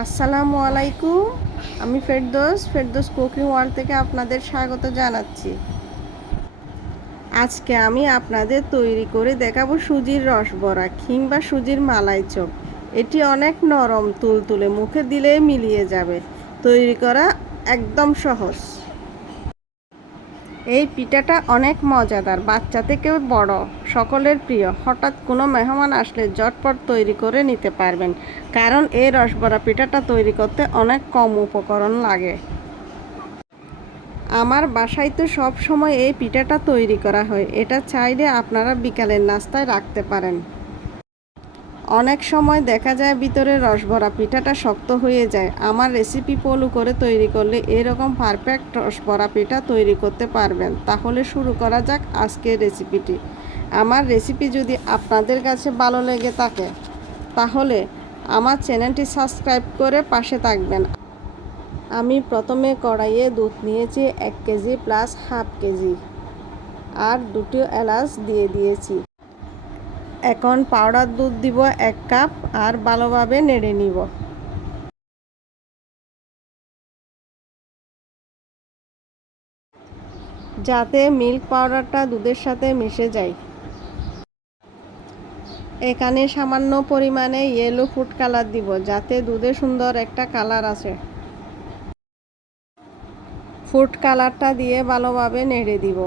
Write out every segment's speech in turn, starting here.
আসসালামু আলাইকুম। আমি ফেরদৌস কুকিং ওয়ার্ল্ড থেকে আপনাদের স্বাগত জানাচ্ছি। আজকে আমি আপনাদের তৈরি করে দেখাবো সুজির রসবড়া কিংবা সুজির মালাই চপ। এটি অনেক নরম, তুলতুলে, মুখে দিলেই মিলিয়ে যাবে। তৈরি করা একদম সহজ। এই পিঠাটা অনেক মজাদার, বাচ্চা থেকে বড় সকলের প্রিয়। হঠাৎ কোনো মেহমান আসলে ঝটপট তৈরি করে নিতে পারবেন, কারণ এই রসবড়া পিঠাটা তৈরি করতে অনেক কম উপকরণ লাগে। আমার বাসায় তো সব সময় এই পিঠাটা তৈরি করা হয়। এটা চাইলে আপনারা বিকালের নাস্তায় রাখতে পারেন। অনেক সময় দেখা যায় ভিতরে রসবড়া পিঠাটা শক্ত হয়ে যায়। আমার রেসিপি ফলো করে তৈরি করলে এরকম পারফেক্ট রসবড়া পিঠা তৈরি করতে পারবেন। তাহলে শুরু করা যাক আজকের রেসিপিটি। আমার রেসিপি যদি আপনাদের কাছে ভালো লেগে থাকে তাহলে আমার চ্যানেলটি সাবস্ক্রাইব করে পাশে থাকবেন। আমি প্রথমে কড়াইয়ে দুধ নিয়েছি 1 কেজি প্লাস হাফ কেজি, আর 2টি এলাচ দিয়ে দিয়েছি। এখন পাউডার দুধ দিব 1 কাপ, আর ভালোভাবে নেড়ে নিব। যাতে মিল্ক পাউডারটা দুধের সাথে মিশে যায়। এখানে সামান্য পরিমাণে ইয়েলো ফুড কালার দিব, যাতে দুধে সুন্দর একটা কালার আসে। ফুড কালারটা দিয়ে ভালোভাবে নেড়ে দিব,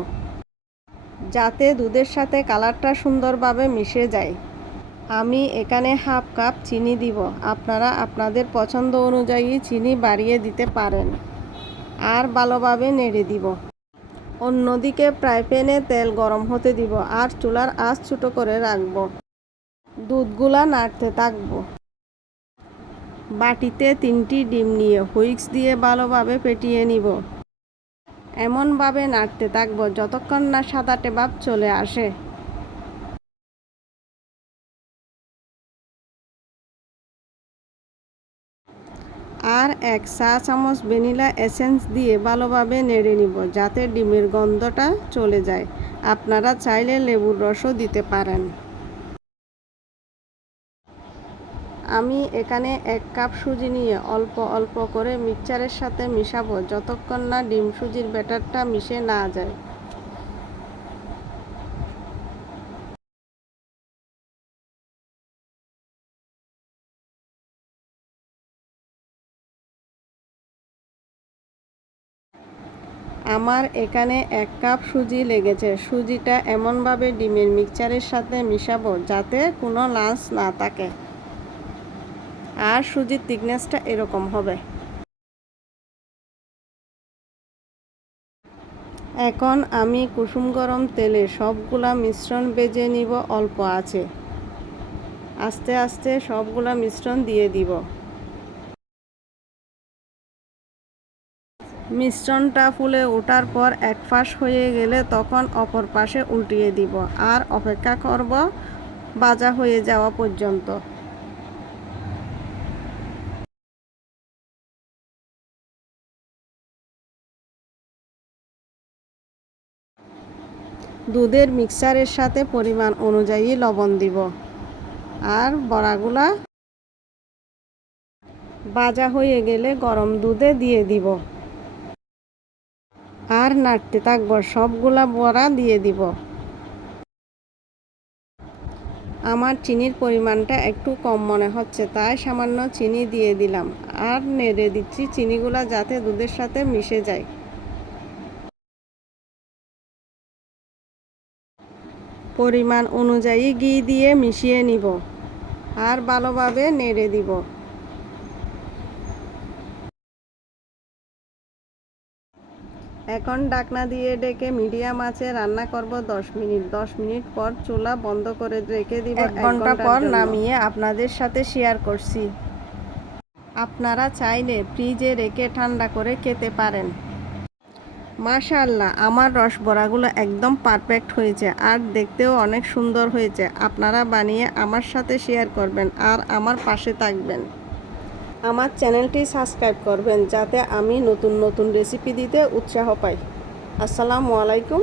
যাতে দুধের সাথে কালারটা সুন্দরভাবে মিশে যায়। আমি এখানে হাফ কাপ চিনি দিব। আপনারা আপনাদের পছন্দ অনুযায়ী চিনি বাড়িয়ে দিতে পারেন। আর ভালোভাবে নেড়ে দিব। অন্যদিকে ফ্রাই প্যানে তেল গরম হতে দিব, আর চুলার আঁচ ছোট করে রাখবো। দুধগুলা নাড়তে থাকবো। বাটিতে 3টি ডিম নিয়ে হুইস্ক দিয়ে ভালোভাবে ফেটিয়ে নিব। এমনভাবে নাড়তে থাকবো যতক্ষণ না সাদাটে ভাব চলে আসে। আর 1 চা চামচ ভ্যানিলা এসেন্স দিয়ে ভালোভাবে নেড়ে নিব, যাতে ডিমের গন্ধটা চলে যায়। আপনারা চাইলে লেবুর রসও দিতে পারেন। আমি এখানে 1 কাপ সুজি নিয়ে অল্প অল্প করে মিক্সচারের সাথে মিশাবো, যতক্ষণ না ডিম সুজির ব্যাটারটা মিশে না যায়। আমার এখানে 1 কাপ সুজি লেগেছে। সুজিটা এমনভাবে ডিমের মিক্সচারের সাথে মিশাবো যাতে কোনো লাঞ্চ না থাকে। আর সুজির থিকনেসটা এরকম হবে। এখন আমি কুসুম গরম তেলে সবগুলা মিশ্রণ ভেজে নিব অল্প আঁচে। আস্তে আস্তে সবগুলা মিশ্রণ দিয়ে দিব। মিশ্রণটা ফুলে ওঠার পর এক পাশ হয়ে গেলে তখন অপর পাশে উল্টিয়ে দিব, আর অপেক্ষা করব ভাজা হয়ে যাওয়া পর্যন্ত। দুধের মিক্সচারের সাথে পরিমাণ অনুযায়ী লবণ দিব, আর বড়াগুলা ভাজা হয়ে গেলে গরম দুধে দিয়ে দিব। আর নাড়তে থাকবো, সবগুলা বড়া দিয়ে দিব। আমার চিনির পরিমাণটা একটু কম মনে হচ্ছে, তাই সামান্য চিনি দিয়ে দিলাম। আর নেড়ে দিচ্ছি চিনিগুলা যাতে দুধের সাথে মিশে যায়। পরিমাণ অনুযায়ী ঘি দিয়ে মিশিয়ে নিব, আর ভালোভাবে নেড়ে দিব। এখন ঢাকনা দিয়ে ডেকে মিডিয়াম আঁচে রান্না করব 10 মিনিট। 10 মিনিট পর চুলা বন্ধ করে রেখে দিব। 1 ঘন্টা পর নামিয়ে আপনাদের সাথে শেয়ার করছি। আপনারা চাইলে ফ্রিজে রেখে ঠান্ডা করে খেতে পারেন। মাশাআল্লাহ, আমার রসবড়াগুলো একদম পারফেক্ট হয়েছে, আর দেখতেও অনেক সুন্দর হয়েছে। আপনারা বানিয়ে আমার সাথে শেয়ার করবেন, আর আমার পাশে থাকবেন। আমার চ্যানেলটি সাবস্ক্রাইব করবেন, যাতে আমি নতুন নতুন রেসিপি দিতে উৎসাহ পাই। আসসালামু আলাইকুম।